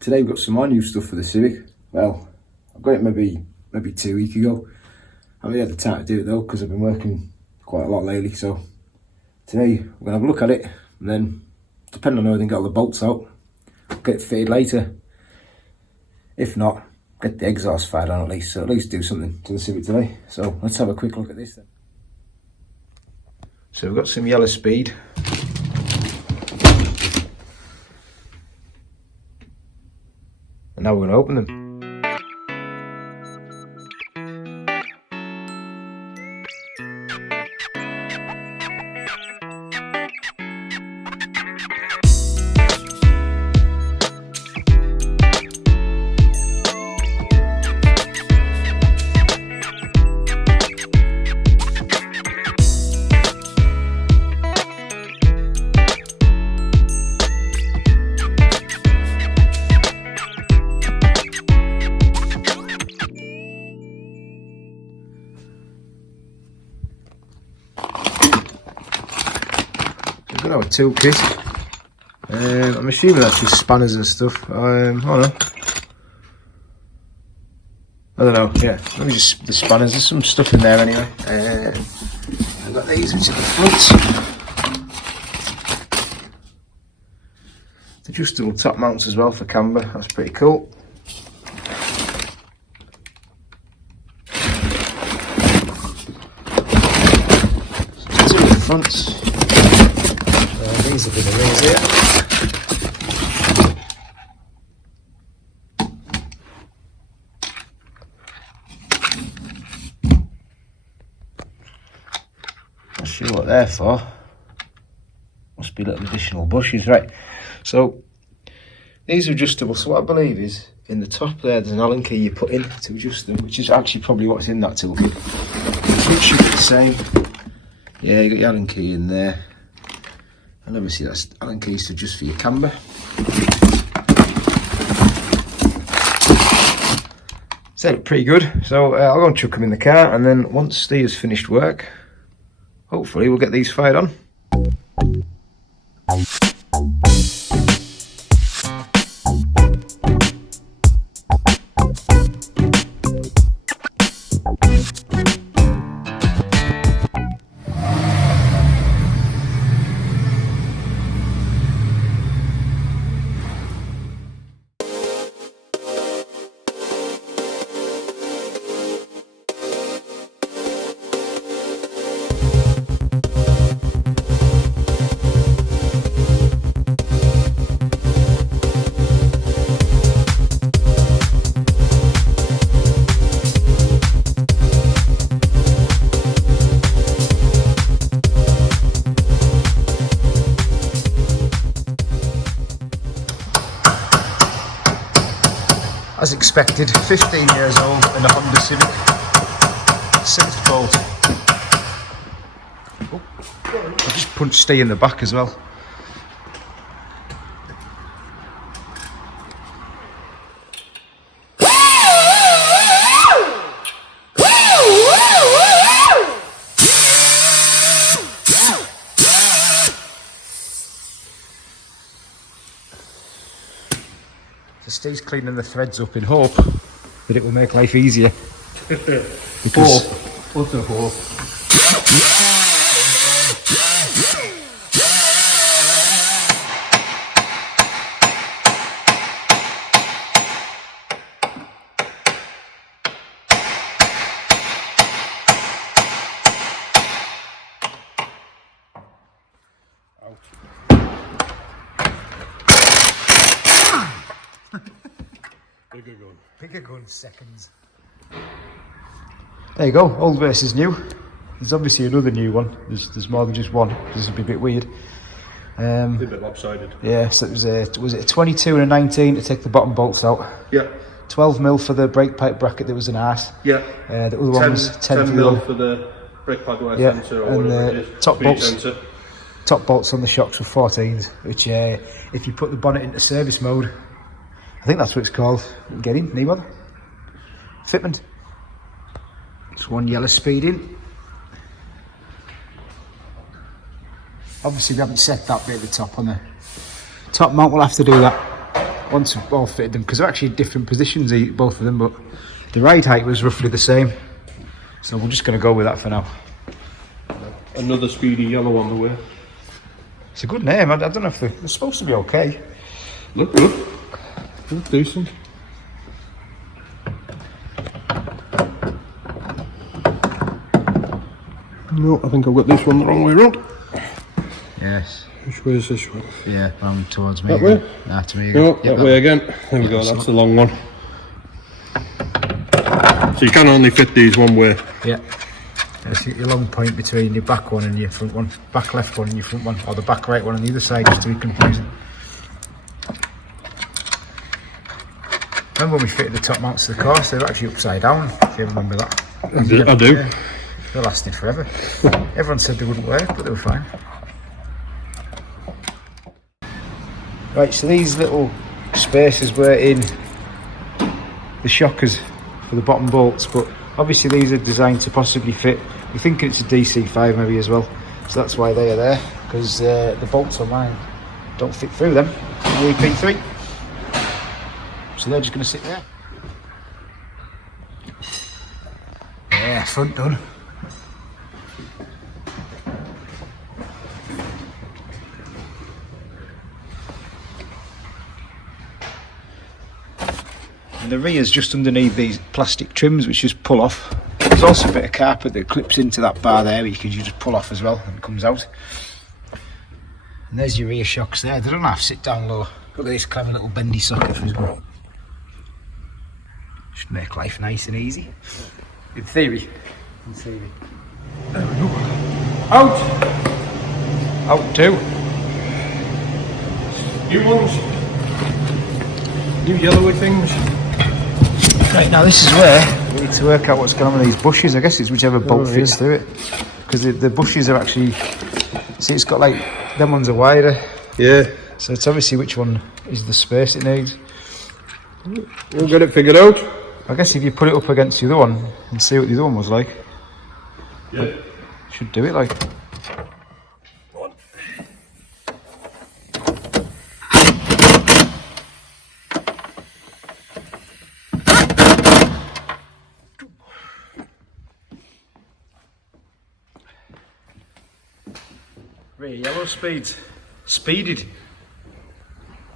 today we've got some more new stuff for the Civic. Well, I got it maybe 2 weeks ago. I haven't had the time to do it though because I've been working quite a lot lately. So today we're gonna have a look at it, and then depending on how I can get all the bolts out, I'll get it fitted later. If not, get the exhaust fired on at least. So at least do something to the Civic today. So let's have a quick look at this then. So we've got some YellowSpeed. And now we're going to open them. We've got our toolkit. I'm assuming that's just spanners and stuff. I don't know, yeah, maybe just the spanners. There's some stuff in there anyway. I've got these which are the front. Adjustable top mounts as well for camber, that's pretty cool. So two of the fronts. These will be the rings here. Not sure what they're for. Must be little additional bushes, right? So these are adjustable. So what I believe is in the top there's an Allen key you put in to adjust them, which is actually probably what's in that toolkit. It should be the same. Yeah, you got your Allen key in there. And obviously that's Allen keys to adjust for your camber. So they look pretty good. So I'll go and chuck them in the car, and then once Steve has finished work, hopefully we'll get these fired on. As expected, 15 years old and a Honda Civic. 6th bolt. Oh, I just punched Steve in the back as well. So Steve's cleaning the threads up in hope that it will make life easier. Because what's a hope? Pick a gun, seconds. There you go, old versus new. There's obviously another new one. There's more than just one. This would be a bit weird. A bit lopsided. Yeah, so it was a 22 and a 19 to take the bottom bolts out. Yeah. 12mm for the brake pipe bracket that was an arse. Yeah. The other one was 10mm for the brake pad wire sensor, or whatever it is. Top bolts on the shocks were 14s, which if you put the bonnet into service mode, I think that's what it's called. Get in, knee bother. Fitment. Just one YellowSpeed in. Obviously we haven't set that bit at the top on the top mount, we'll have to do that. once we've all fitted them, because they're actually different positions, both of them, but the ride height was roughly the same. So we're just going to go with that for now. Another speedy yellow on the way. It's a good name. I don't know if they're supposed to be okay. Look good. Look decent. No, I think I've got this one the wrong way around. Yes. Which way is this one? Yeah, round towards me. That way? Nah, to me again. No, that way again. There we go, that's the long one. So you can only fit these one way. Yeah. There's your long point between your back one and your front one. Back left one and your front one. Or the back right one on the other side, just to be confusing. Remember when we fitted the top mounts to the course? They were actually upside down, if you remember that. I do. Yeah. They lasted forever. Everyone said they wouldn't work, but they were fine. Right, so these little spacers were in the shockers for the bottom bolts, but obviously these are designed to possibly fit. We're thinking it's a DC5 maybe as well, so that's why they are there, because the bolts on mine don't fit through them. The EP3, so they're just going to sit there. Yeah, front done. And the rear's just underneath these plastic trims, which just pull off. There's also a bit of carpet that clips into that bar there, you can just pull off as well and it comes out. And there's your rear shocks there. They don't have to sit down low. Look at this clever little bendy socket for his gun. Should make life nice and easy. In theory. In theory. There we go. Out! Out too. New ones. New yellowy things. Right, now this is where we need to work out what's going on with these bushes. I guess it's whichever bolt fits through it. Because the bushes are actually... See, it's got like... Them ones are wider. Yeah. So it's obviously which one is the space it needs. We'll get it figured out. I guess if you put it up against the other one and see what the other one was like. Yeah. Should do it like. Rear YellowSpeed. Speeded.